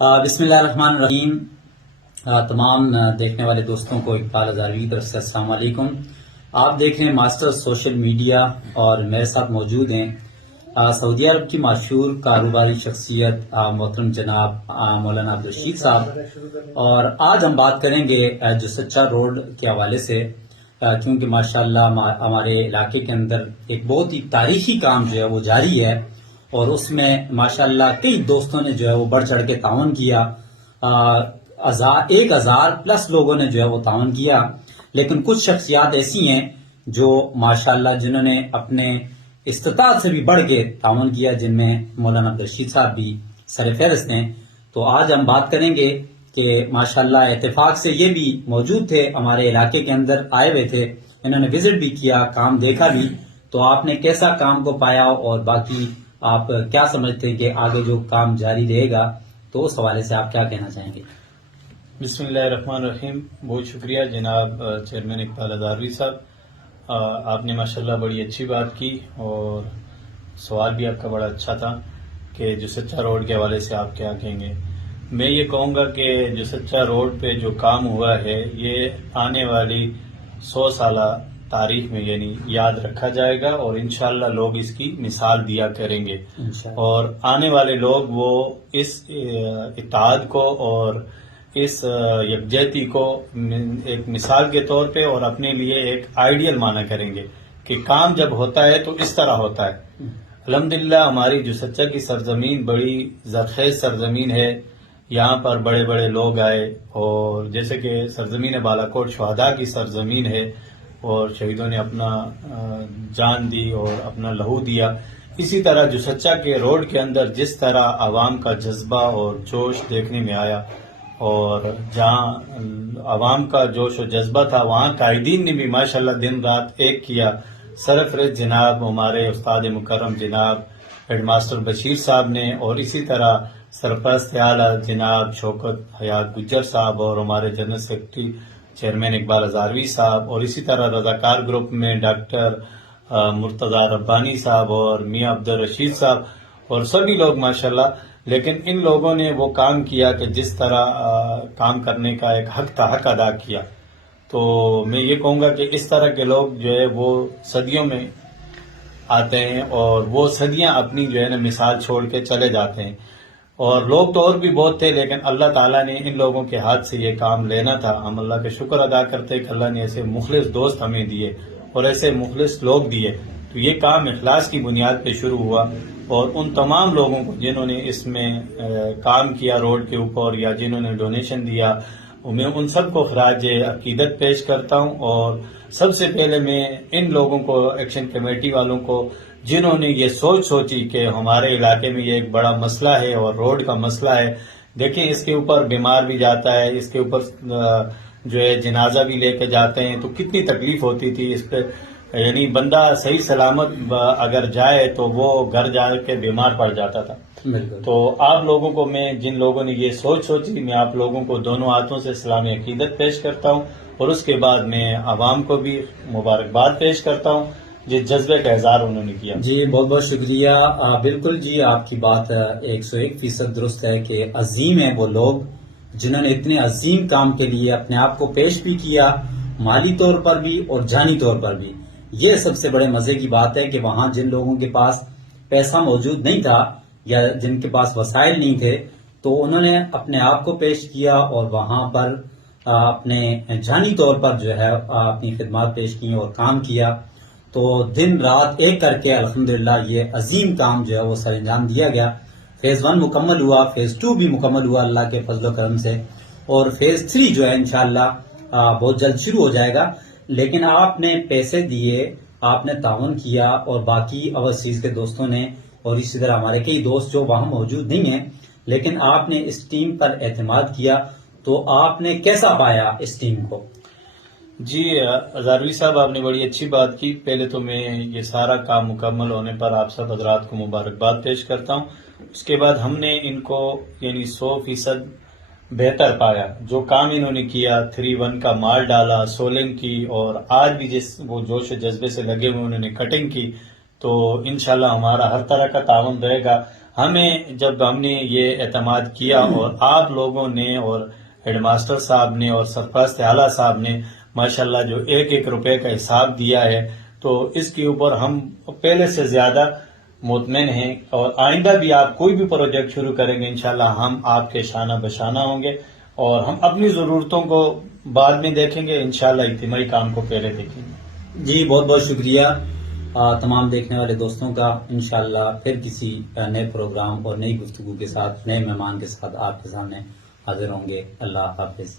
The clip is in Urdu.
بسم اللہ الرحمن الرحیم۔ تمام دیکھنے والے دوستوں کو اقبال ہزاروی کی طرف سے السلام علیکم۔ آپ دیکھ رہے ہیں ماسٹر سوشل میڈیا اور میرے ساتھ موجود ہیں سعودی عرب کی مشہور کاروباری شخصیت محترم جناب مولانا عبدالرشید صاحب، اور آج ہم بات کریں گے جو سچا روڈ کے حوالے سے، کیونکہ ماشاءاللہ ہمارے علاقے کے اندر ایک بہت ہی تاریخی کام جو ہے وہ جاری ہے، اور اس میں ماشاءاللہ کئی دوستوں نے جو ہے وہ بڑھ چڑھ کے تعاون کیا۔ 1000+ لوگوں نے جو ہے وہ تعاون کیا، لیکن کچھ شخصیات ایسی ہیں جو ماشاءاللہ جنہوں نے اپنے استطاعت سے بھی بڑھ کے تعاون کیا، جن میں مولانا عبدالرشید صاحب بھی سر فہرست ہیں۔ تو آج ہم بات کریں گے کہ ماشاءاللہ اتفاق سے یہ بھی موجود تھے، ہمارے علاقے کے اندر آئے ہوئے تھے، انہوں نے وزٹ بھی کیا، کام دیکھا بھی۔ تو آپ نے کیسا کام کو پایا اور باقی آپ کیا سمجھتے ہیں کہ آگے جو کام جاری رہے گا، تو اس حوالے سے آپ کیا کہنا چاہیں گے؟ بسم اللہ الرحمن الرحیم۔ بہت شکریہ جناب چیئرمین اقبال ہزاروی صاحب، آپ نے ماشاءاللہ بڑی اچھی بات کی، اور سوال بھی آپ کا بڑا اچھا تھا کہ جو سچا روڈ کے حوالے سے آپ کیا کہیں گے۔ میں یہ کہوں گا کہ جو سچا روڈ پہ جو کام ہوا ہے، یہ آنے والی 100 سالہ تاریخ میں یعنی یاد رکھا جائے گا، اور انشاءاللہ لوگ اس کی مثال دیا کریں گے، اور آنے والے لوگ وہ اس اتحاد کو اور اس یکجہتی کو ایک مثال کے طور پہ اور اپنے لیے ایک آئیڈیل مانا کریں گے کہ کام جب ہوتا ہے تو اس طرح ہوتا ہے۔ الحمدللہ ہماری جو سچا کی سرزمین بڑی زرخیز سرزمین ہے، یہاں پر بڑے بڑے لوگ آئے، اور جیسے کہ سرزمین بالاکوٹ شہداء کی سرزمین ہے، اور شہیدوں نے اپنا جان دی اور اپنا لہو دیا۔ اسی طرح جو سچا کے روڈ کے اندر جس طرح عوام کا جذبہ اور جوش دیکھنے میں آیا، اور جہاں عوام کا جوش و جذبہ تھا، وہاں قائدین نے بھی ماشاءاللہ دن رات ایک کیا۔ سرفراز جناب ہمارے استاد مکرم جناب ہیڈ ماسٹر بشیر صاحب نے، اور اسی طرح سرپرست اعلیٰ جناب شوکت حیات گجر صاحب، اور ہمارے general secretary chairman Iqbal Hazarvi صاحب، اور اسی طرح رضاکار گروپ میں ڈاکٹر مرتضی ربانی صاحب اور میاں عبدالرشید صاحب، اور سبھی لوگ ماشاءاللہ۔ لیکن ان لوگوں نے وہ کام کیا کہ جس طرح کام کرنے کا ایک حق تھا، حق ادا کیا۔ تو میں یہ کہوں گا کہ اس طرح کے لوگ جو ہے وہ صدیوں میں آتے ہیں، اور وہ صدیاں اپنی جو ہے نا مثال چھوڑ کے چلے جاتے ہیں، اور لوگ تو اور بھی بہت تھے، لیکن اللہ تعالیٰ نے ان لوگوں کے ہاتھ سے یہ کام لینا تھا۔ ہم اللہ کا شکر ادا کرتے ہیں کہ اللہ نے ایسے مخلص دوست ہمیں دیے اور ایسے مخلص لوگ دیے۔ تو یہ کام اخلاص کی بنیاد پہ شروع ہوا، اور ان تمام لوگوں کو جنہوں نے اس میں کام کیا روڈ کے اوپر، یا جنہوں نے ڈونیشن دیا، میں ان سب کو خراج عقیدت پیش کرتا ہوں۔ اور سب سے پہلے میں ان لوگوں کو، ایکشن کمیٹی والوں کو، جنہوں نے یہ سوچی کہ ہمارے علاقے میں یہ ایک بڑا مسئلہ ہے اور روڈ کا مسئلہ ہے۔ دیکھیں اس کے اوپر بیمار بھی جاتا ہے، اس کے اوپر جو ہے جنازہ بھی لے کے جاتے ہیں، تو کتنی تکلیف ہوتی تھی اس پہ، یعنی بندہ صحیح سلامت اگر جائے تو وہ گھر جا کے بیمار پڑ جاتا تھا۔ تو آپ لوگوں کو، میں جن لوگوں نے یہ سوچی، میں آپ لوگوں کو دونوں ہاتھوں سے سلام عقیدت پیش کرتا ہوں، اور اس کے بعد میں عوام کو بھی مبارکباد پیش کرتا ہوں جس جذبے کا اظہار انہوں نے کیا۔ جی بہت بہت شکریہ۔ بالکل جی، آپ کی بات 101% درست ہے کہ عظیم ہیں وہ لوگ جنہوں نے اتنے عظیم کام کے لیے اپنے آپ کو پیش بھی کیا، مالی طور پر بھی اور جانی طور پر بھی۔ یہ سب سے بڑے مزے کی بات ہے کہ وہاں جن لوگوں کے پاس پیسہ موجود نہیں تھا یا جن کے پاس وسائل نہیں تھے، تو انہوں نے اپنے آپ کو پیش کیا، اور وہاں پر اپنے جانی طور پر جو ہے اپنی خدمات پیش کی اور کام کیا۔ تو دن رات ایک کر کے الحمدللہ یہ عظیم کام جو ہے وہ سر انجام دیا گیا۔ فیز 1 مکمل ہوا، فیز 2 بھی مکمل ہوا اللہ کے فضل و کرم سے، اور فیز 3 جو ہے انشاءاللہ بہت جلد شروع ہو جائے گا۔ لیکن آپ نے پیسے دیے، آپ نے تعاون کیا، اور باقی اوورسیز کے دوستوں نے، اور اسی طرح ہمارے کئی دوست جو وہاں موجود نہیں ہیں، لیکن آپ نے اس ٹیم پر اعتماد کیا۔ تو آپ نے کیسا پایا اس ٹیم کو؟ جی ہزاروی صاحب، آپ نے بڑی اچھی بات کی۔ پہلے تو میں یہ سارا کام مکمل ہونے پر آپ سب حضرات کو مبارکباد پیش کرتا ہوں۔ اس کے بعد ہم نے ان کو یعنی 100% بہتر پایا۔ جو کام انہوں نے کیا، 3-1 کا مال ڈالا، سولنگ کی، اور آج بھی جس وہ جوش و جذبے سے لگے ہوئے انہوں نے کٹنگ کی، تو انشاءاللہ ہمارا ہر طرح کا تعاون رہے گا۔ ہمیں جب ہم نے یہ اعتماد کیا اور آپ لوگوں نے اور ہیڈ ماسٹر صاحب نے اور سرپرست اعلیٰ صاحب نے ماشاءاللہ جو ایک ایک روپے کا حساب دیا ہے تو اس کے اوپر ہم پہلے سے زیادہ مطمئن ہیں، اور آئندہ بھی آپ کوئی بھی پروجیکٹ شروع کریں گے انشاءاللہ ہم آپ کے شانہ بشانہ ہوں گے، اور ہم اپنی ضرورتوں کو بعد میں دیکھیں گے، انشاءاللہ اجتماعی کام کو پہلے دیکھیں گے۔ جی بہت بہت شکریہ تمام دیکھنے والے دوستوں کا۔ انشاءاللہ پھر کسی نئے پروگرام اور نئی گفتگو کے ساتھ، نئے مہمان کے ساتھ آپ کے سامنے حاضر ہوں گے۔ اللہ حافظ۔